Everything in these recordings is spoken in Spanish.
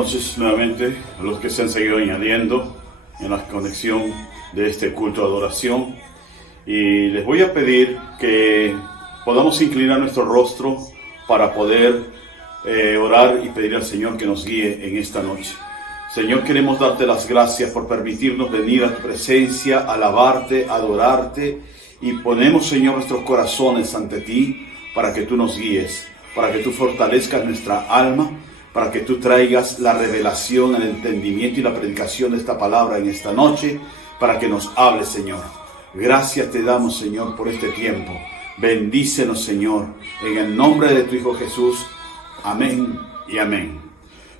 noches nuevamente a los que se han seguido añadiendo en la conexión de este culto de adoración. Y les voy a pedir que podamos inclinar nuestro rostro para poder orar y pedir al Señor que nos guíe en esta noche. Señor, queremos darte las gracias por permitirnos venir a tu presencia, alabarte, adorarte, y ponemos, Señor, nuestros corazones ante ti para que tú nos guíes, para que tú fortalezcas nuestra alma, para que tú traigas la revelación, el entendimiento y la predicación de esta palabra en esta noche, para que nos hables, Señor. Gracias te damos, Señor, por este tiempo. Bendícenos, Señor, en el nombre de tu Hijo Jesús. Amén y amén.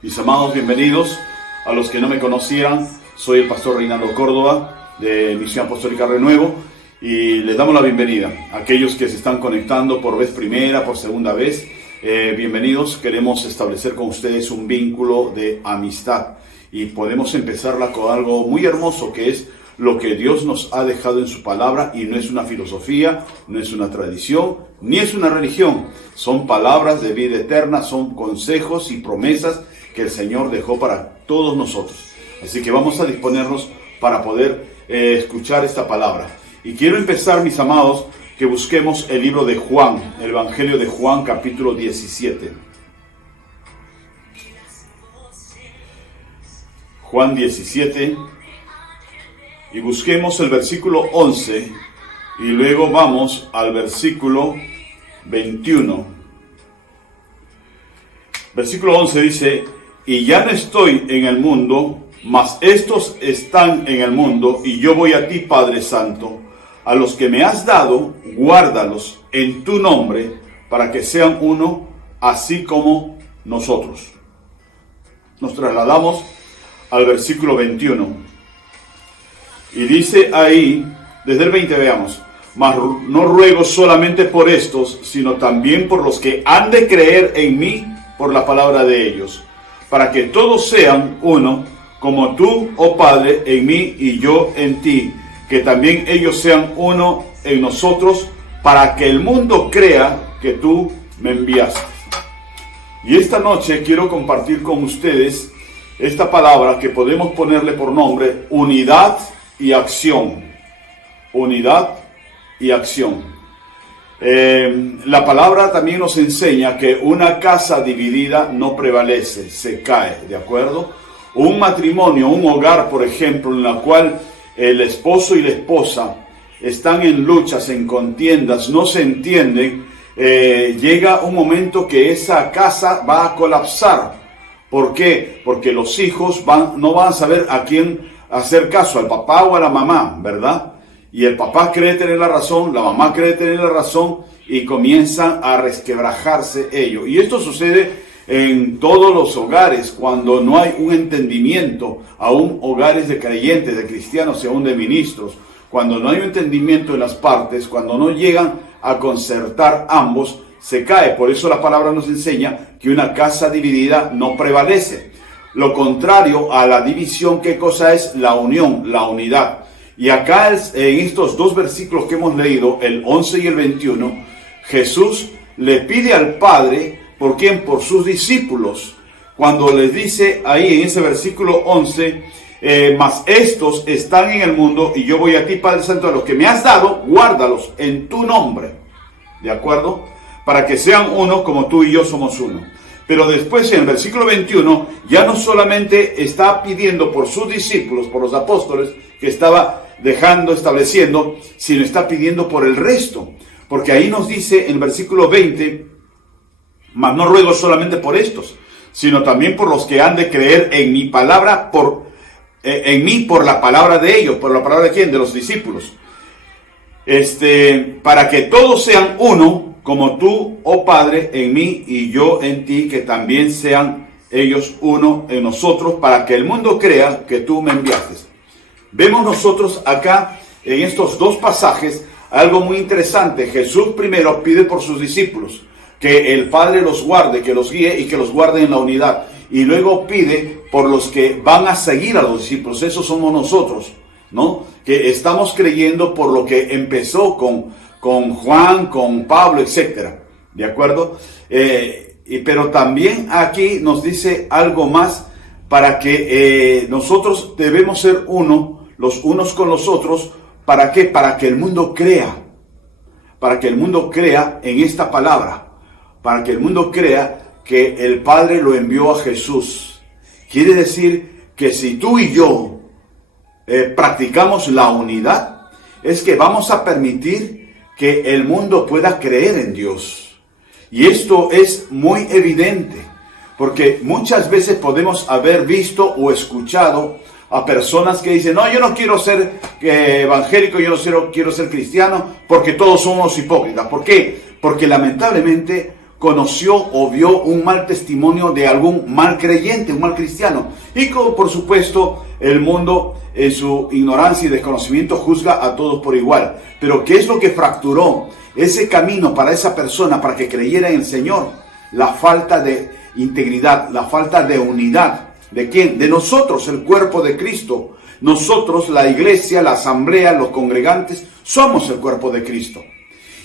Mis amados, bienvenidos. A los que no me conocieran, soy el pastor Reinaldo Córdoba de Misión Apostólica Renuevo, y les damos la bienvenida a aquellos que se están conectando por vez primera, por segunda vez. Bienvenidos. Queremos establecer con ustedes un vínculo de amistad y podemos empezarla con algo muy hermoso, que es lo que Dios nos ha dejado en su palabra, y no es una filosofía, no es una tradición, ni es una religión. Son palabras de vida eterna, son consejos y promesas que el Señor dejó para todos nosotros. Así que vamos a disponernos para poder escuchar esta palabra. Y quiero empezar, mis amados, que busquemos el libro de Juan, el Evangelio de Juan, capítulo 17. Juan 17, y busquemos el versículo 11, y luego vamos al versículo 21. Versículo 11 dice: y ya no estoy en el mundo, mas estos están en el mundo, y yo voy a ti, Padre Santo. A los que me has dado, guárdalos en tu nombre, para que sean uno, así como nosotros. Nos trasladamos al versículo 21. Y dice ahí, desde el 20 veamos: mas no ruego solamente por estos, sino también por los que han de creer en mí por la palabra de ellos, para que todos sean uno, como tú, oh Padre, en mí y yo en ti, que también ellos sean uno en nosotros, para que el mundo crea que tú me enviaste. Y esta noche quiero compartir con ustedes esta palabra que podemos ponerle por nombre unidad y acción. Unidad y acción. La palabra también nos enseña que una casa dividida no prevalece, se cae, ¿de acuerdo? Un matrimonio, un hogar, por ejemplo, en la cual el esposo y la esposa están en luchas, en contiendas, no se entienden, llega un momento que esa casa va a colapsar. ¿Por qué? Porque los hijos no van a saber a quién hacer caso, al papá o a la mamá, ¿verdad? Y el papá cree tener la razón, la mamá cree tener la razón, y comienzan a resquebrajarse ellos. Y esto sucede en todos los hogares, cuando no hay un entendimiento, aún hogares de creyentes, de cristianos y aún de ministros, cuando no hay un entendimiento en las partes, cuando no llegan a concertar ambos, se cae. Por eso la palabra nos enseña que una casa dividida no prevalece. Lo contrario a la división, ¿qué cosa es? La unión, la unidad. Y acá en estos dos versículos que hemos leído, el 11 y el 21, Jesús le pide al Padre, ¿por quién? Por sus discípulos. Cuando les dice ahí en ese versículo 11, mas estos están en el mundo, y yo voy a ti, Padre Santo, a los que me has dado, guárdalos en tu nombre. ¿De acuerdo? Para que sean uno como tú y yo somos uno. Pero después en el versículo 21, ya no solamente está pidiendo por sus discípulos, por los apóstoles, que estaba estableciendo, sino está pidiendo por el resto. Porque ahí nos dice en el versículo 20, mas no ruego solamente por estos, sino también por los que han de creer en mi palabra, en mí por la palabra de ellos. ¿Por la palabra de quién? De los discípulos. Para que todos sean uno, como tú, oh Padre, en mí y yo en ti, que también sean ellos uno en nosotros, para que el mundo crea que tú me enviaste. Vemos nosotros acá, en estos dos pasajes, algo muy interesante. Jesús primero pide por sus discípulos, que el Padre los guarde, que los guíe y que los guarde en la unidad. Y luego pide por los que van a seguir a los discípulos. Esos somos nosotros, ¿no? Que estamos creyendo por lo que empezó con Juan, con Pablo, etcétera. ¿De acuerdo? Pero también aquí nos dice algo más para que nosotros debemos ser uno, los unos con los otros. ¿Para qué? Para que el mundo crea. Para que el mundo crea en esta palabra. Para que el mundo crea que el Padre lo envió a Jesús. Quiere decir que si tú y yo practicamos la unidad, es que vamos a permitir que el mundo pueda creer en Dios. Y esto es muy evidente, porque muchas veces podemos haber visto o escuchado a personas que dicen: no, yo no quiero ser evangélico, yo no quiero ser cristiano, porque todos somos hipócritas. ¿Por qué? Porque lamentablemente conoció o vio un mal testimonio de algún mal creyente, un mal cristiano. Y como por supuesto el mundo en su ignorancia y desconocimiento juzga a todos por igual. Pero ¿qué es lo que fracturó ese camino para esa persona para que creyera en el Señor? La falta de integridad, la falta de unidad. ¿De quién? De nosotros, el cuerpo de Cristo. Nosotros, la iglesia, la asamblea, los congregantes, somos el cuerpo de Cristo.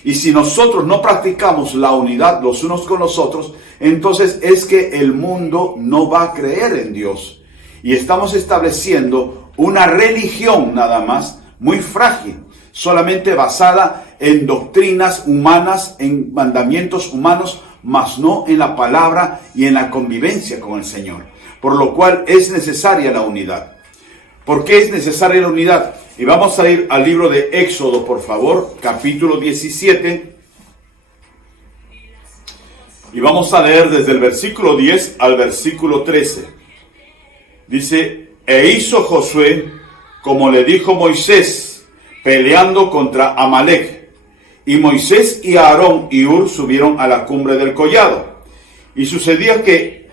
Y si nosotros no practicamos la unidad los unos con los otros, entonces es que el mundo no va a creer en Dios. Y estamos estableciendo una religión nada más, muy frágil, solamente basada en doctrinas humanas, en mandamientos humanos, mas no en la palabra y en la convivencia con el Señor. Por lo cual es necesaria la unidad. ¿Por qué es necesaria la unidad? Y vamos a ir al libro de Éxodo, por favor, capítulo 17. Y vamos a leer desde el versículo 10 al versículo 13. Dice: e hizo Josué como le dijo Moisés, peleando contra Amalec. Y Moisés y Aarón y Hur subieron a la cumbre del collado. Y sucedía que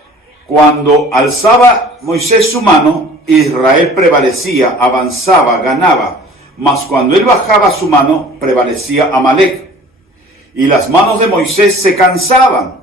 cuando alzaba Moisés su mano, Israel prevalecía, avanzaba, ganaba. Mas cuando él bajaba su mano, prevalecía Amalec. Y las manos de Moisés se cansaban.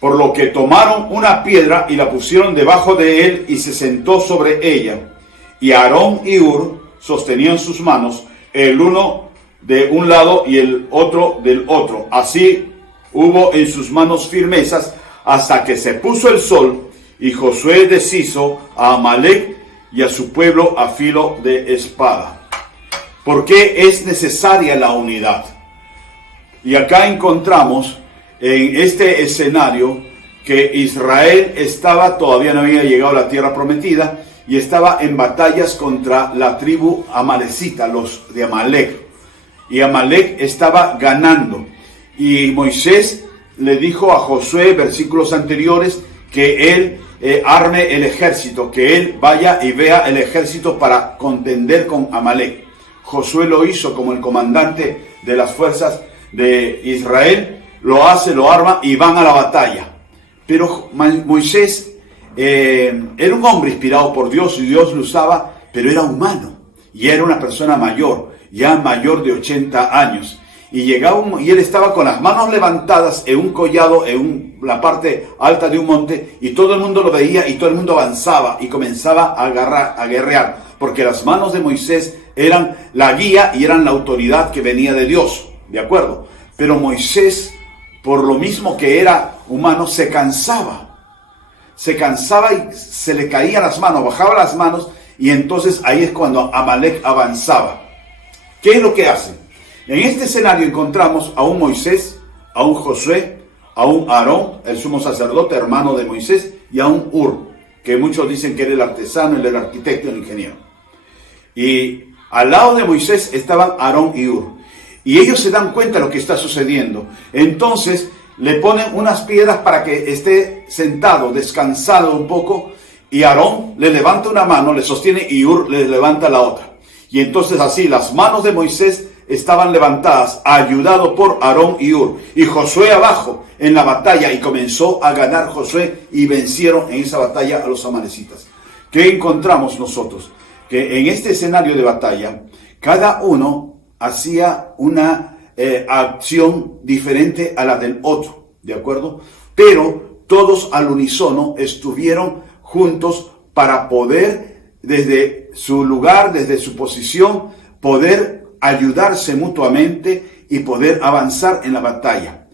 Por lo que tomaron una piedra y la pusieron debajo de él y se sentó sobre ella. Y Aarón y Hur sostenían sus manos, el uno de un lado y el otro del otro. Así hubo en sus manos firmezas hasta que se puso el sol, y Josué deshizo a Amalec y a su pueblo a filo de espada. ¿Por qué es necesaria la unidad? Y acá encontramos en este escenario que Israel todavía no había llegado a la tierra prometida y estaba en batallas contra la tribu amalecita, los de Amalec. Y Amalec estaba ganando. Y Moisés le dijo a Josué, versículos anteriores, que él arme el ejército, que él vaya y vea el ejército para contender con Amalec. Josué lo hizo como el comandante de las fuerzas de Israel, lo hace, lo arma y van a la batalla. Pero Moisés era un hombre inspirado por Dios y Dios lo usaba, pero era humano y era una persona mayor, ya mayor de 80 años. Y y él estaba con las manos levantadas en un collado, en la parte alta de un monte, y todo el mundo lo veía y todo el mundo avanzaba y comenzaba a guerrear, porque las manos de Moisés eran la guía y eran la autoridad que venía de Dios, ¿de acuerdo? Pero Moisés, por lo mismo que era humano, se cansaba y se le caían las manos, bajaba las manos, y entonces ahí es cuando Amalec avanzaba. ¿Qué es lo que hace? En este escenario encontramos a un Moisés, a un Josué, a un Aarón, el sumo sacerdote, hermano de Moisés, y a un Hur, que muchos dicen que era el artesano, el arquitecto, el ingeniero. Y al lado de Moisés estaban Aarón y Hur. Y ellos se dan cuenta de lo que está sucediendo. Entonces le ponen unas piedras para que esté sentado, descansado un poco, y Aarón le levanta una mano, le sostiene, y Hur le levanta la otra. Y entonces así las manos de Moisés estaban levantadas, ayudado por Aarón y Hur, y Josué abajo en la batalla, y comenzó a ganar Josué, y vencieron en esa batalla a los amalecitas. ¿Qué encontramos nosotros? Que en este escenario de batalla, cada uno hacía una acción diferente a la del otro, ¿de acuerdo? Pero todos al unísono estuvieron juntos para poder, desde su lugar, desde su posición, poder ayudarse mutuamente y poder avanzar en la batalla.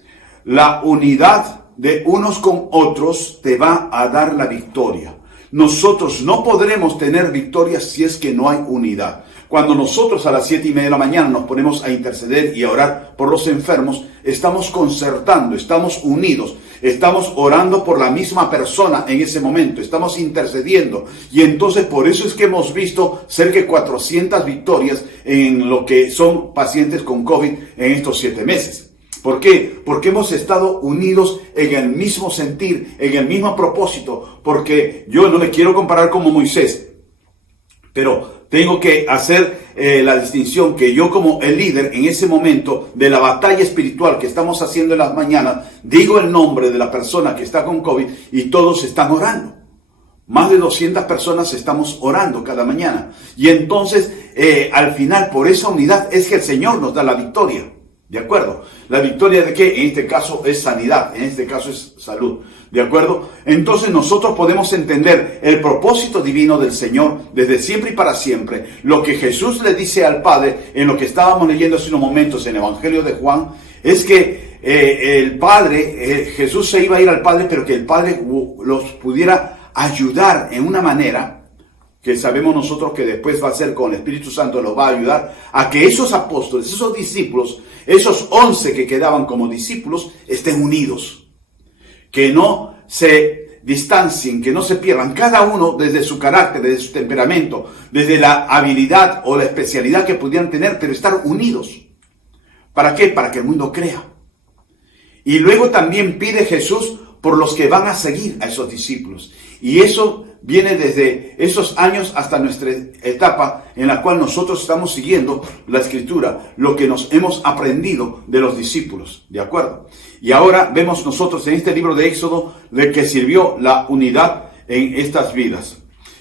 La unidad de unos con otros te va a dar la victoria. nosotros no podremos tener victoria si es que no hay unidad. Cuando nosotros a las 7:30 de la mañana nos ponemos a interceder y a orar por los enfermos, estamos concertando, estamos unidos, estamos orando por la misma persona en ese momento, estamos intercediendo. Y entonces por eso es que hemos visto cerca de 400 victorias en lo que son pacientes con COVID en estos 7 meses. ¿Por qué? Porque hemos estado unidos en el mismo sentir, en el mismo propósito. Porque yo no me quiero comparar como Moisés, pero tengo que hacer la distinción que yo como el líder en ese momento de la batalla espiritual que estamos haciendo en las mañanas, digo el nombre de la persona que está con COVID y todos están orando. Más de 200 personas estamos orando cada mañana. Y entonces, al final, por esa unidad es que el Señor nos da la victoria. ¿De acuerdo? ¿La victoria de qué? En este caso es sanidad, en este caso es salud. ¿De acuerdo? Entonces nosotros podemos entender el propósito divino del Señor desde siempre y para siempre. Lo que Jesús le dice al Padre, en lo que estábamos leyendo hace unos momentos en el Evangelio de Juan, es que el Padre, Jesús se iba a ir al Padre, pero que el Padre los pudiera ayudar en una manera que sabemos nosotros que después va a ser con el Espíritu Santo, los va a ayudar a que esos apóstoles, esos discípulos, esos 11 que quedaban como discípulos, estén unidos. Que no se distancien, que no se pierdan, cada uno desde su carácter, desde su temperamento, desde la habilidad o la especialidad que pudieran tener, pero estar unidos. ¿Para qué? Para que el mundo crea. Y luego también pide Jesús por los que van a seguir a esos discípulos. Y eso viene desde esos años hasta nuestra etapa en la cual nosotros estamos siguiendo la Escritura, lo que nos hemos aprendido de los discípulos, ¿de acuerdo? Y ahora vemos nosotros en este libro de Éxodo de que sirvió la unidad en estas vidas.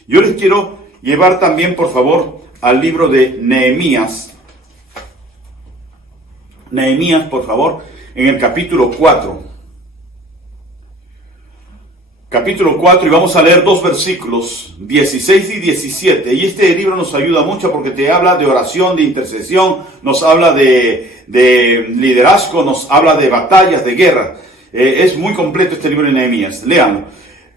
Yo les quiero llevar también, por favor, al libro de Nehemías. Nehemías, por favor, en el capítulo 4. Capítulo 4, y vamos a leer 2 versículos, 16 y 17. Y este libro nos ayuda mucho porque te habla de oración, de intercesión, nos habla de liderazgo, nos habla de batallas, de guerra. Es muy completo este libro de Nehemías. Léanlo.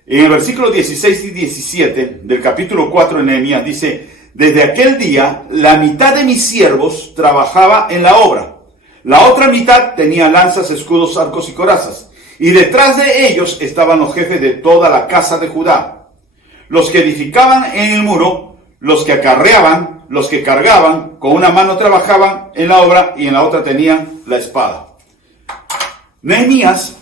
En el versículo 16 y 17 del capítulo 4 de Nehemías dice: desde aquel día la mitad de mis siervos trabajaba en la obra, la otra mitad tenía lanzas, escudos, arcos y corazas. Y detrás de ellos estaban los jefes de toda la casa de Judá, los que edificaban en el muro, los que acarreaban, los que cargaban, con una mano trabajaban en la obra y en la otra tenían la espada. Nehemías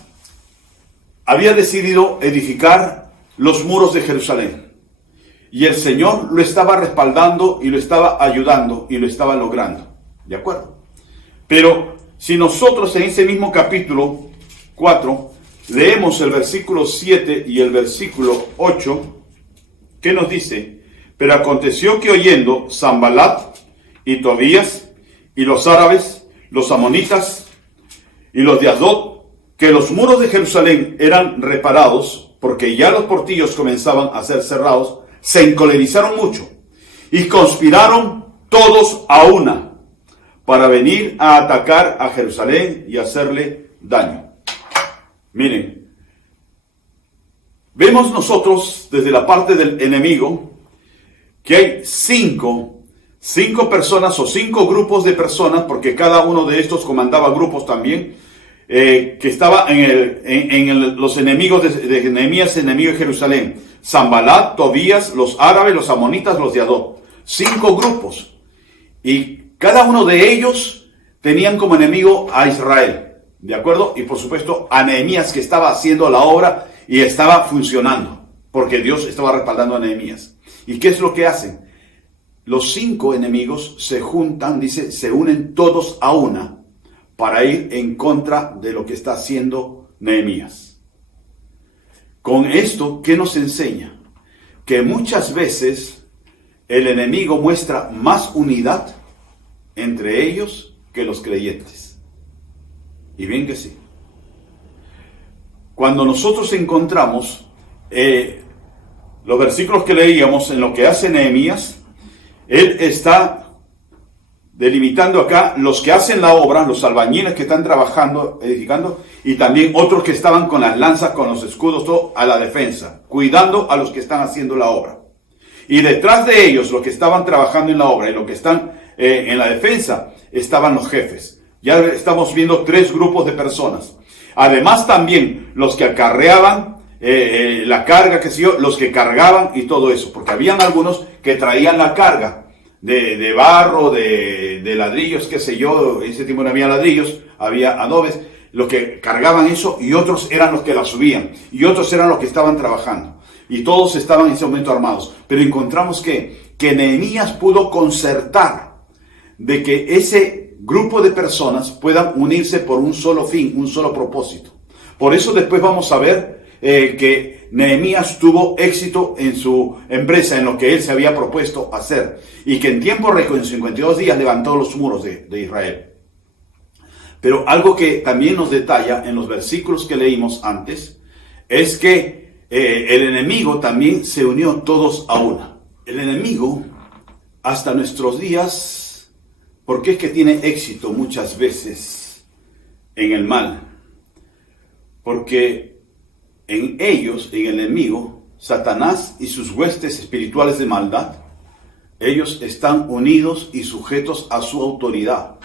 había decidido edificar los muros de Jerusalén. Y el Señor lo estaba respaldando y lo estaba ayudando y lo estaba logrando. ¿De acuerdo? Pero si nosotros en ese mismo capítulo 4 leemos el versículo 7 y el versículo 8, ¿qué nos dice? Pero aconteció que oyendo Sanballat y Tobías y los árabes, los amonitas y los de Asdod, que los muros de Jerusalén eran reparados, porque ya los portillos comenzaban a ser cerrados, se encolerizaron mucho y conspiraron todos a una para venir a atacar a Jerusalén y hacerle daño. Miren, vemos nosotros desde la parte del enemigo que hay cinco personas o 5 grupos de personas, porque cada uno de estos comandaba grupos también, que estaba los enemigos de Nehemías, enemigo de Jerusalén: Sanballat, Tobías, los árabes, los amonitas, los de Asdod. 5 grupos. Y cada uno de ellos tenían como enemigo a Israel. ¿De acuerdo? Y por supuesto a Nehemías, que estaba haciendo la obra y estaba funcionando, porque Dios estaba respaldando a Nehemías. ¿Y qué es lo que hacen? Los 5 enemigos se juntan, dice, se unen todos a una para ir en contra de lo que está haciendo Nehemías. Con esto, ¿qué nos enseña? Que muchas veces el enemigo muestra más unidad entre ellos que los creyentes. Y bien que sí. Cuando nosotros encontramos los versículos que leíamos en lo que hace Nehemías, él está delimitando acá los que hacen la obra, los albañiles que están trabajando, edificando, y también otros que estaban con las lanzas, con los escudos, todo a la defensa, cuidando a los que están haciendo la obra. Y detrás de ellos, los que estaban trabajando en la obra y los que están en la defensa, estaban los jefes. Ya estamos viendo 3 grupos de personas. Además también los que acarreaban la carga, que sé yo, los que cargaban y todo eso, porque habían algunos que traían la carga de barro, de ladrillos, qué sé yo. En ese tiempo no había ladrillos, había adobes, los que cargaban eso, y otros eran los que la subían, y otros eran los que estaban trabajando, y todos estaban en ese momento armados. Pero encontramos que Nehemías pudo concertar de que ese grupo de personas puedan unirse por un solo fin, un solo propósito. Por eso después vamos a ver que Nehemías tuvo éxito en su empresa, en lo que él se había propuesto hacer, y que en tiempo récord, en 52 días, levantó los muros de Israel. Pero algo que también nos detalla en los versículos que leímos antes, es que el enemigo también se unió todos a una. El enemigo, hasta nuestros días, ¿por qué es que tiene éxito muchas veces en el mal? Porque en ellos, en el enemigo, Satanás y sus huestes espirituales de maldad, ellos están unidos y sujetos a su autoridad.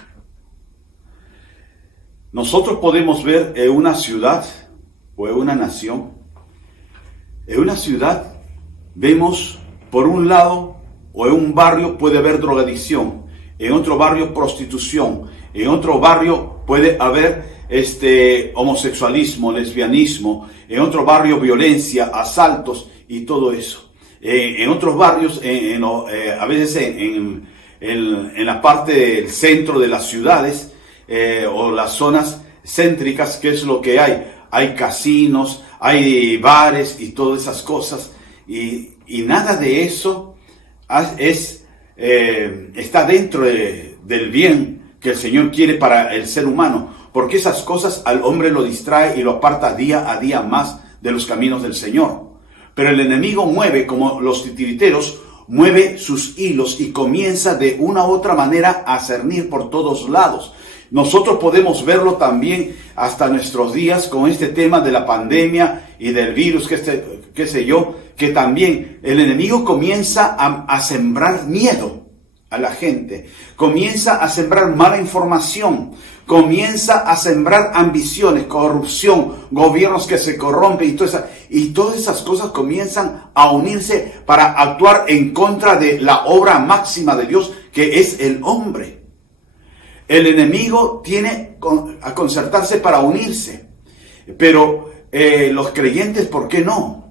Nosotros podemos ver en una ciudad o en una nación, en una ciudad vemos por un lado, o en un barrio puede haber drogadicción, en otro barrio prostitución, en otro barrio puede haber homosexualismo, lesbianismo, en otro barrio violencia, asaltos y todo eso. En otros barrios, a veces en la parte del centro de las ciudades, o las zonas céntricas, ¿qué es lo que hay? Hay casinos, hay bares y todas esas cosas, y nada de eso está dentro del bien que el Señor quiere para el ser humano, porque esas cosas al hombre lo distrae y lo aparta día a día más de los caminos del Señor. Pero el enemigo mueve, como los titiriteros, mueve sus hilos y comienza de una u otra manera a cernir por todos lados. Nosotros podemos verlo también hasta nuestros días con este tema de la pandemia y del virus, qué sé yo, que también el enemigo comienza a sembrar miedo a la gente, comienza a sembrar mala información, comienza a sembrar ambiciones, corrupción, gobiernos que se corrompen y todas esas cosas comienzan a unirse para actuar en contra de la obra máxima de Dios, que es el hombre. El enemigo tiene a concertarse para unirse, pero los creyentes, ¿por qué no?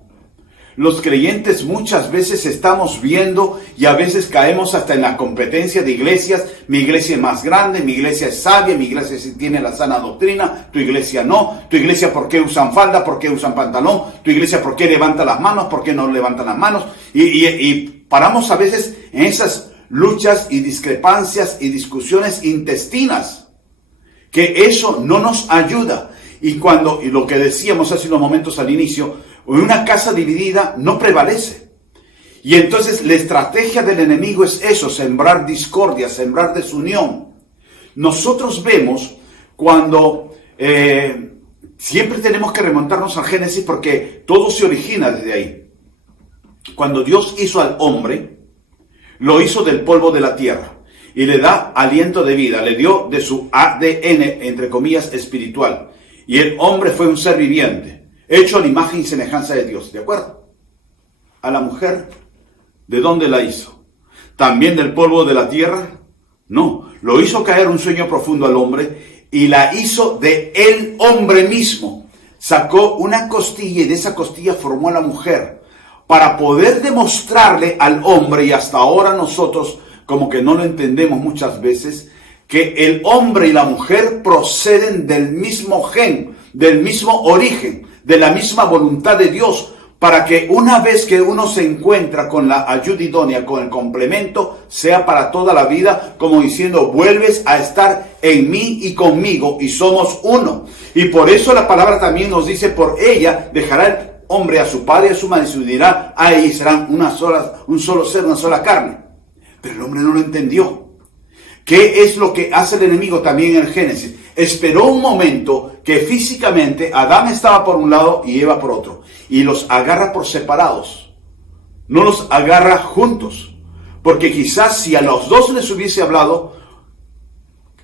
Los creyentes muchas veces estamos viendo y a veces caemos hasta en la competencia de iglesias. Mi iglesia es más grande, mi iglesia es sabia, mi iglesia tiene la sana doctrina, tu iglesia no. Tu iglesia, ¿por qué usan falda? ¿Por qué usan pantalón? Tu iglesia, ¿por qué levanta las manos? ¿Por qué no levantan las manos? Y paramos a veces en esas luchas y discrepancias y discusiones intestinas, que eso no nos ayuda. Y lo que decíamos hace unos momentos al inicio, una casa dividida no prevalece. Y entonces la estrategia del enemigo es eso, sembrar discordia, sembrar desunión. Nosotros vemos cuando siempre tenemos que remontarnos al Génesis, porque todo se origina desde ahí. Cuando Dios hizo al hombre, lo hizo del polvo de la tierra y le da aliento de vida, le dio de su ADN, entre comillas, espiritual. Y el hombre fue un ser viviente, hecho a la imagen y semejanza de Dios, ¿de acuerdo? A la mujer, ¿de dónde la hizo? ¿También del polvo de la tierra? No, lo hizo caer un sueño profundo al hombre y la hizo de el hombre mismo. Sacó una costilla y de esa costilla formó a la mujer, para poder demostrarle al hombre, y hasta ahora nosotros como que no lo entendemos muchas veces, que el hombre y la mujer proceden del mismo gen, del mismo origen, de la misma voluntad de Dios, para que una vez que uno se encuentra con la ayuda idónea, con el complemento, sea para toda la vida, como diciendo, vuelves a estar en mí y conmigo, y somos uno. Y por eso la palabra también nos dice, por ella dejará el hombre a su padre y a su madre, y se unirá a ella y serán un solo ser, una sola carne. Pero el hombre no lo entendió. ¿Qué es lo que hace el enemigo también en el Génesis? Esperó un momento que físicamente Adán estaba por un lado y Eva por otro. Y los agarra por separados. No los agarra juntos. Porque quizás si a los dos les hubiese hablado,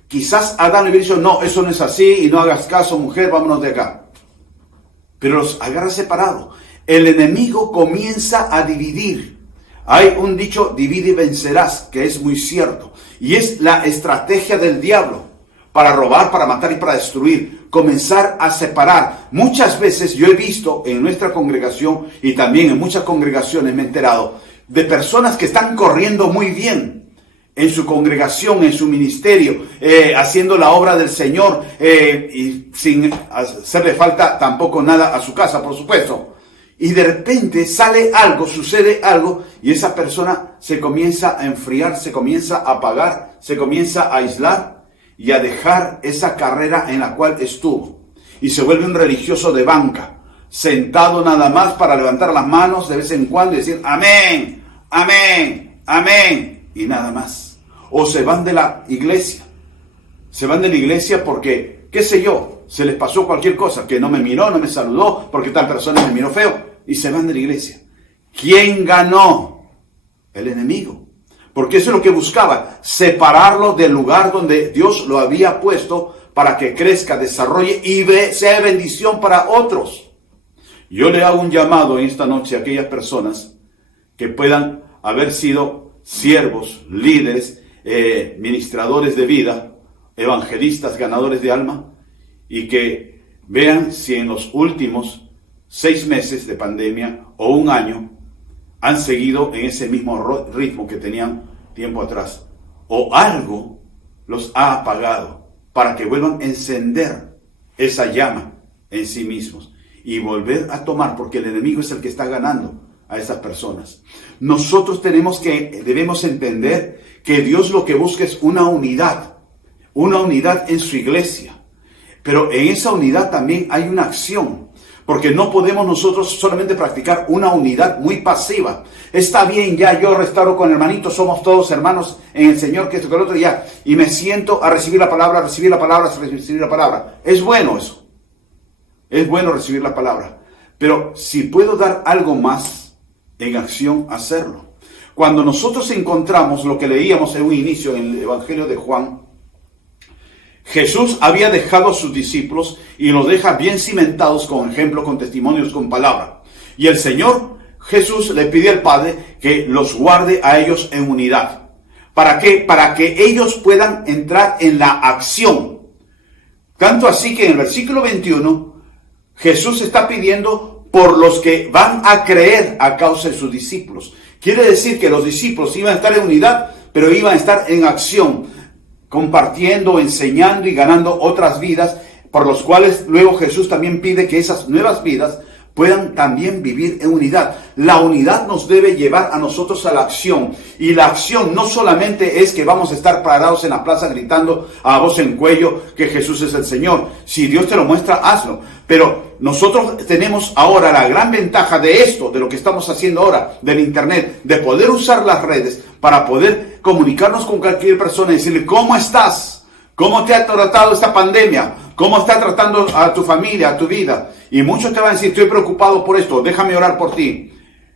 quizás Adán le hubiera dicho, no, eso no es así y no hagas caso, mujer, vámonos de acá. Pero los agarra separados. El enemigo comienza a dividir. Hay un dicho, divide y vencerás, que es muy cierto. Y es la estrategia del diablo para robar, para matar y para destruir. Comenzar a separar. Muchas veces yo he visto en nuestra congregación y también en muchas congregaciones me he enterado de personas que están corriendo muy bien en su congregación, en su ministerio, haciendo la obra del Señor y sin hacerle falta tampoco nada a su casa, por supuesto. Y de repente sale algo, sucede algo, y esa persona se comienza a enfriar, se comienza a apagar, se comienza a aislar y a dejar esa carrera en la cual estuvo. Y se vuelve un religioso de banca, sentado nada más para levantar las manos de vez en cuando y decir amén, amén, amén, y nada más. O se van de la iglesia. Se van de la iglesia porque, qué sé yo, se les pasó cualquier cosa, que no me miró, no me saludó, porque tal persona me miró feo. Y se van de la iglesia. ¿Quién ganó? El enemigo. Porque eso es lo que buscaba, separarlo del lugar donde Dios lo había puesto para que crezca, desarrolle y sea bendición para otros. Yo le hago un llamado en esta noche a aquellas personas que puedan haber sido siervos, líderes, ministradores de vida, evangelistas, ganadores de alma, y que vean si en los últimos 6 meses de pandemia o un año han seguido en ese mismo ritmo que tenían tiempo atrás, o algo los ha apagado para que vuelvan a encender esa llama en sí mismos y volver a tomar, porque el enemigo es el que está ganando a esas personas. Nosotros debemos entender que Dios lo que busca es una unidad en su iglesia, pero en esa unidad también hay una acción. Porque no podemos nosotros solamente practicar una unidad muy pasiva. Está bien, ya yo restauro con hermanitos, somos todos hermanos en el Señor, que esto, que el otro, ya. Y me siento a recibir la palabra, recibir la palabra, recibir la palabra. Es bueno eso. Es bueno recibir la palabra. Pero si puedo dar algo más en acción, hacerlo. Cuando nosotros encontramos lo que leíamos en un inicio en el Evangelio de Juan, Jesús había dejado a sus discípulos y los deja bien cimentados con ejemplo, con testimonios, con palabra. Y el Señor Jesús le pide al Padre que los guarde a ellos en unidad. ¿Para qué? Para que ellos puedan entrar en la acción. Tanto así que en el versículo 21, Jesús está pidiendo por los que van a creer a causa de sus discípulos. Quiere decir que los discípulos iban a estar en unidad, pero iban a estar en acción, compartiendo, enseñando y ganando otras vidas, por los cuales luego Jesús también pide que esas nuevas vidas puedan también vivir en unidad. La unidad nos debe llevar a nosotros a la acción. Y la acción no solamente es que vamos a estar parados en la plaza gritando a voz en cuello que Jesús es el Señor. Si Dios te lo muestra, hazlo. Pero nosotros tenemos ahora la gran ventaja de esto, de lo que estamos haciendo ahora, del internet, de poder usar las redes para poder comunicarnos con cualquier persona y decirle, ¿cómo estás? ¿Cómo te ha tratado esta pandemia? ¿Cómo está tratando a tu familia, a tu vida? Y muchos te van a decir, estoy preocupado por esto, déjame orar por ti.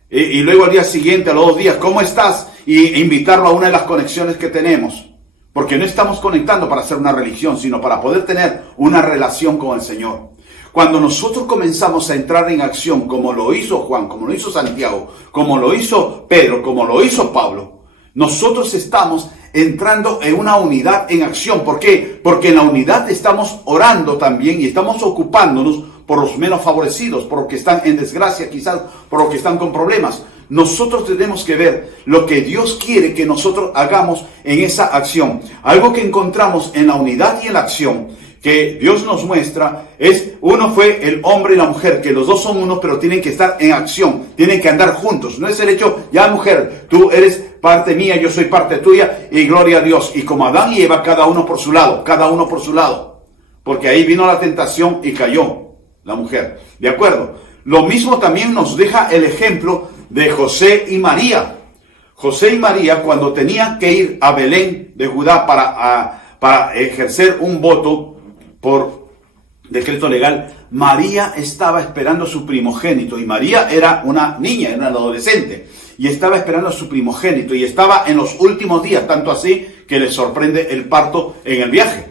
Y luego al día siguiente, a los 2 días, ¿cómo estás? Y invitarlo a una de las conexiones que tenemos. Porque no estamos conectando para hacer una religión, sino para poder tener una relación con el Señor. Cuando nosotros comenzamos a entrar en acción, como lo hizo Juan, como lo hizo Santiago, como lo hizo Pedro, como lo hizo Pablo, nosotros estamos entrando en una unidad en acción. ¿Por qué? Porque en la unidad estamos orando también y estamos ocupándonos por los menos favorecidos, por los que están en desgracia, quizás por los que están con problemas. Nosotros tenemos que ver lo que Dios quiere que nosotros hagamos en esa acción. Algo que encontramos en la unidad y en la acción que Dios nos muestra es, uno fue el hombre y la mujer, que los dos son uno, pero tienen que estar en acción, tienen que andar juntos. No es el hecho, ya mujer, tú eres parte mía, yo soy parte tuya, y gloria a Dios. Y como Adán y Eva, cada uno por su lado, porque ahí vino la tentación y cayó la mujer. ¿De acuerdo? Lo mismo también nos deja el ejemplo de José y María. José y María, cuando tenían que ir a Belén de Judá para ejercer un voto por decreto legal, María estaba esperando a su primogénito, y María era una niña, era una adolescente, y estaba esperando a su primogénito, y estaba en los últimos días, tanto así que le sorprende el parto en el viaje,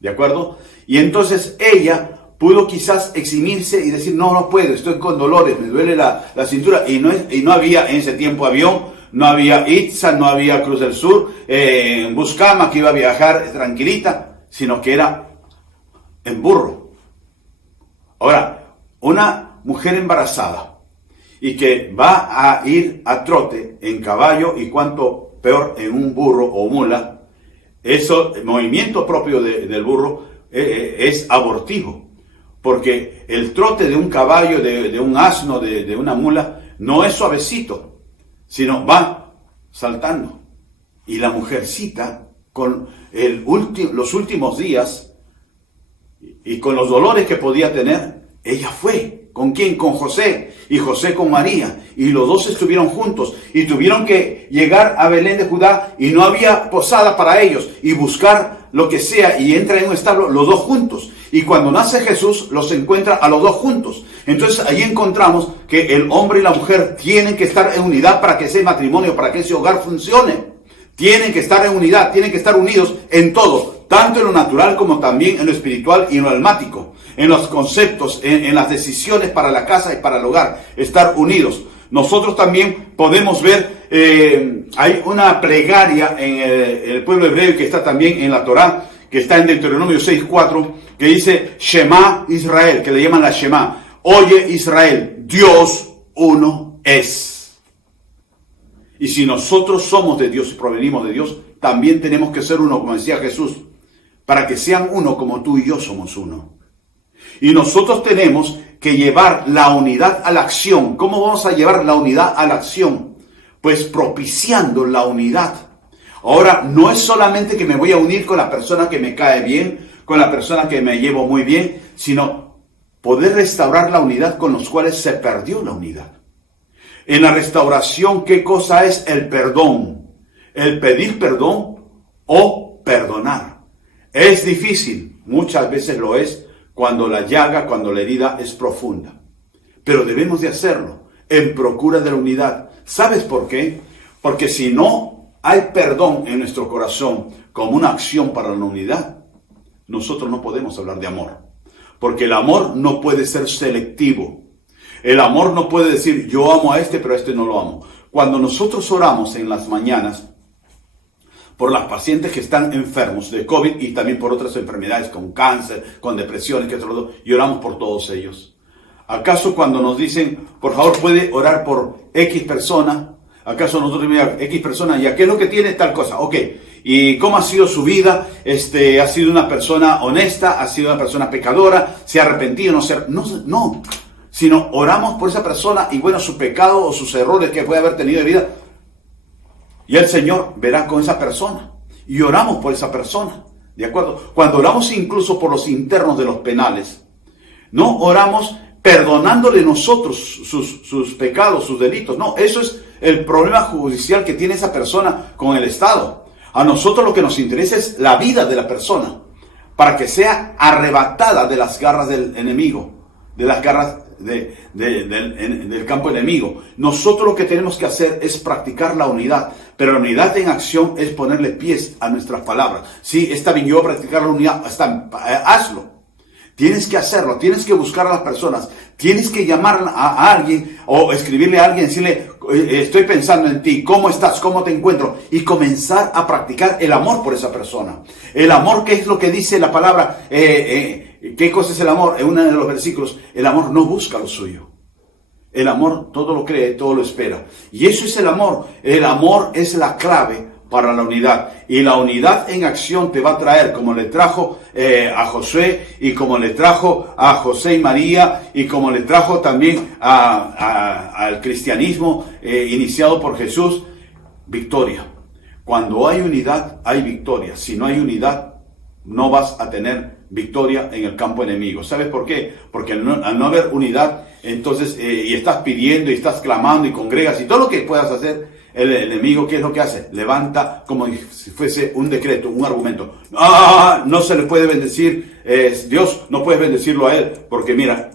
¿de acuerdo? Y entonces ella pudo quizás eximirse y decir, no puedo, estoy con dolores, me duele la cintura, y no había en ese tiempo avión, no había Itza, no había Cruz del Sur, Buscama, que iba a viajar tranquilita, sino que era en burro. Ahora, una mujer embarazada y que va a ir a trote en caballo, y cuanto peor en un burro o mula, eso, el movimiento propio del burro es abortivo, porque el trote de un caballo, de un asno, de una mula, no es suavecito, sino va saltando. Y la mujercita, con los últimos días y con los dolores que podía tener, ella fue. ¿Con quién? Con José, y José con María, y los dos estuvieron juntos, y tuvieron que llegar a Belén de Judá, y no había posada para ellos, y buscar lo que sea, y entra en un establo los dos juntos, y cuando nace Jesús, los encuentra a los dos juntos. Entonces ahí encontramos que el hombre y la mujer tienen que estar en unidad para que ese matrimonio, para que ese hogar funcione. Tienen que estar en unidad, tienen que estar unidos en todo, tanto en lo natural como también en lo espiritual y en lo almático, en los conceptos, en las decisiones para la casa y para el hogar, estar unidos. Nosotros también podemos ver, hay una plegaria en el pueblo hebreo que está también en la Torá, que está en Deuteronomio 6:4, que dice Shema Israel, que le llaman la Shema. Oye Israel, Dios uno es. Y si nosotros somos de Dios y provenimos de Dios, también tenemos que ser uno, como decía Jesús, para que sean uno como tú y yo somos uno. Y nosotros tenemos que llevar la unidad a la acción. ¿Cómo vamos a llevar la unidad a la acción? Pues propiciando la unidad. Ahora, no es solamente que me voy a unir con la persona que me cae bien, con la persona que me llevo muy bien, sino poder restaurar la unidad con los cuales se perdió la unidad. En la restauración, ¿qué cosa es el perdón? El pedir perdón o perdonar. Es difícil, muchas veces lo es, cuando la llaga, cuando la herida es profunda. Pero debemos de hacerlo en procura de la unidad. ¿Sabes por qué? Porque si no hay perdón en nuestro corazón como una acción para la unidad, nosotros no podemos hablar de amor. Porque el amor no puede ser selectivo. El amor no puede decir, yo amo a este, pero a este no lo amo. Cuando nosotros oramos en las mañanas por las pacientes que están enfermos de COVID y también por otras enfermedades, con cáncer, con depresiones, y oramos por todos ellos. ¿Acaso cuando nos dicen, por favor, puede orar por X persona? ¿Acaso nosotros miramos X persona? ¿Ya qué es lo que tiene tal cosa? Ok. ¿Y cómo ha sido su vida? ¿Ha sido una persona honesta? ¿Ha sido una persona pecadora? ¿Se ha arrepentido? No. Sino oramos por esa persona y bueno, su pecado o sus errores que puede haber tenido de vida. Y el Señor verá con esa persona. Y oramos por esa persona. ¿De acuerdo? Cuando oramos incluso por los internos de los penales, no oramos perdonándole nosotros sus pecados, sus delitos. No, eso es el problema judicial que tiene esa persona con el Estado. A nosotros lo que nos interesa es la vida de la persona, para que sea arrebatada de las garras del enemigo, de las garras del campo enemigo. Nosotros lo que tenemos que hacer es practicar la unidad, pero la unidad en acción es ponerle pies a nuestras palabras. Sí, está bien, yo voy a practicar la unidad, hazlo. Tienes que hacerlo, tienes que buscar a las personas, tienes que llamar a alguien o escribirle a alguien, decirle, estoy pensando en ti, ¿cómo estás? ¿Cómo te encuentro? Y comenzar a practicar el amor por esa persona. El amor, ¿qué es lo que dice la palabra? ¿Qué cosa es el amor? En uno de los versículos, el amor no busca lo suyo. El amor todo lo cree, todo lo espera. Y eso es el amor. El amor es la clave para la unidad. Y la unidad en acción te va a traer, como le trajo a Josué, y como le trajo a José y María, y como le trajo también al cristianismo iniciado por Jesús, victoria. Cuando hay unidad, hay victoria. Si no hay unidad, no vas a tener victoria en el campo enemigo. ¿Sabes por qué? Porque al no haber unidad, entonces, y estás pidiendo, y estás clamando, y congregas, y todo lo que puedas hacer, El enemigo, ¿qué es lo que hace? Levanta como si fuese un decreto, un argumento. No se le puede bendecir, Dios no puede bendecirlo a él, porque mira,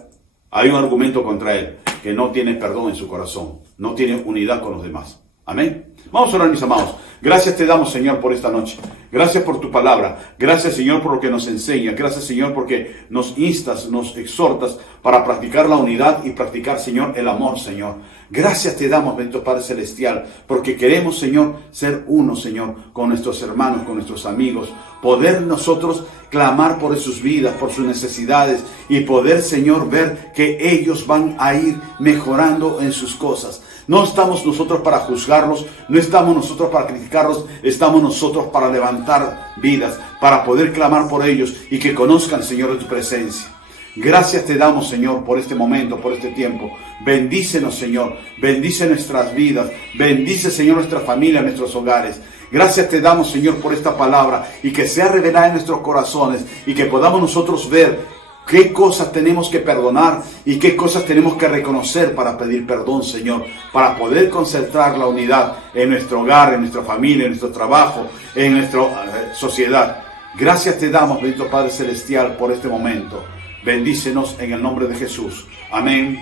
hay un argumento contra él, que no tiene perdón en su corazón, no tiene unidad con los demás. Amén. Vamos a orar, mis amados. Gracias te damos, Señor, por esta noche. Gracias por tu palabra. Gracias, Señor, por lo que nos enseña. Gracias, Señor, porque nos instas, nos exhortas para practicar la unidad y practicar, Señor, el amor, Señor. Gracias te damos, bendito Padre Celestial, porque queremos, Señor, ser uno, Señor, con nuestros hermanos, con nuestros amigos. Poder nosotros clamar por sus vidas, por sus necesidades y poder, Señor, ver que ellos van a ir mejorando en sus cosas. No estamos nosotros para juzgarlos, no estamos nosotros para criticarlos, estamos nosotros para levantar vidas, para poder clamar por ellos y que conozcan, Señor, de tu presencia. Gracias te damos, Señor, por este momento, por este tiempo. Bendícenos, Señor, bendice nuestras vidas, bendice, Señor, nuestra familia, nuestros hogares. Gracias te damos, Señor, por esta palabra y que sea revelada en nuestros corazones y que podamos nosotros ver qué cosas tenemos que perdonar y qué cosas tenemos que reconocer para pedir perdón, Señor, para poder concentrar la unidad en nuestro hogar, en nuestra familia, en nuestro trabajo, en nuestra sociedad. Gracias te damos, bendito Padre Celestial, por este momento. Bendícenos en el nombre de Jesús. Amén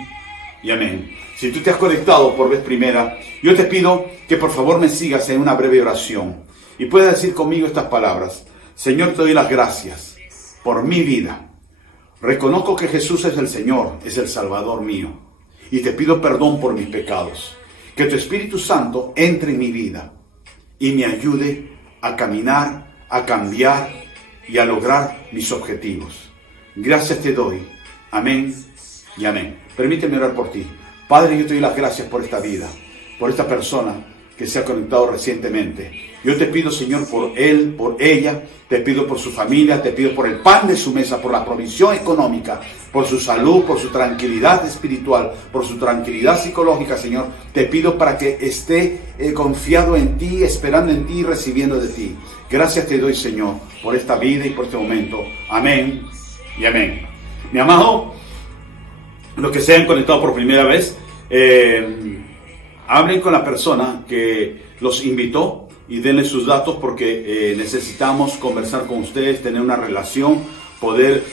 y amén. Si tú te has conectado por vez primera, yo te pido que por favor me sigas en una breve oración y puedas decir conmigo estas palabras. Señor, te doy las gracias por mi vida. Reconozco que Jesús es el Señor, es el Salvador mío. Y te pido perdón por mis pecados. Que tu Espíritu Santo entre en mi vida y me ayude a caminar, a cambiar y a lograr mis objetivos. Gracias te doy. Amén y amén. Permíteme orar por ti. Padre, yo te doy las gracias por esta vida, por esta persona que se ha conectado recientemente. Yo te pido, Señor, por él, por ella, te pido por su familia, te pido por el pan de su mesa, por la provisión económica, por su salud, por su tranquilidad espiritual, por su tranquilidad psicológica, Señor. Te pido para que esté confiado en ti, esperando en ti y recibiendo de ti. Gracias te doy, Señor, por esta vida y por este momento. Amén y amén. Mi amado, los que se han conectado por primera vez, hablen con la persona que los invitó y denle sus datos porque necesitamos conversar con ustedes, tener una relación, poder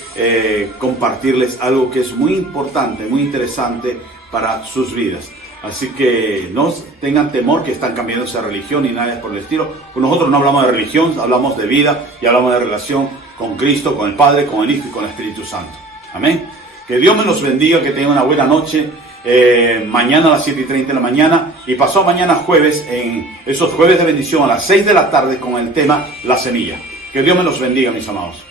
compartirles algo que es muy importante, muy interesante para sus vidas. Así que no tengan temor que están cambiando esa religión ni nada por el estilo. Pues nosotros no hablamos de religión, hablamos de vida y hablamos de relación con Cristo, con el Padre, con el Hijo y con el Espíritu Santo. Amén. Que Dios me los bendiga, que tengan una buena noche. Mañana a las 7:30 de la mañana y pasado mañana jueves, en esos jueves de bendición a las 6 de la tarde con el tema La Semilla. Que Dios me los bendiga, mis amados.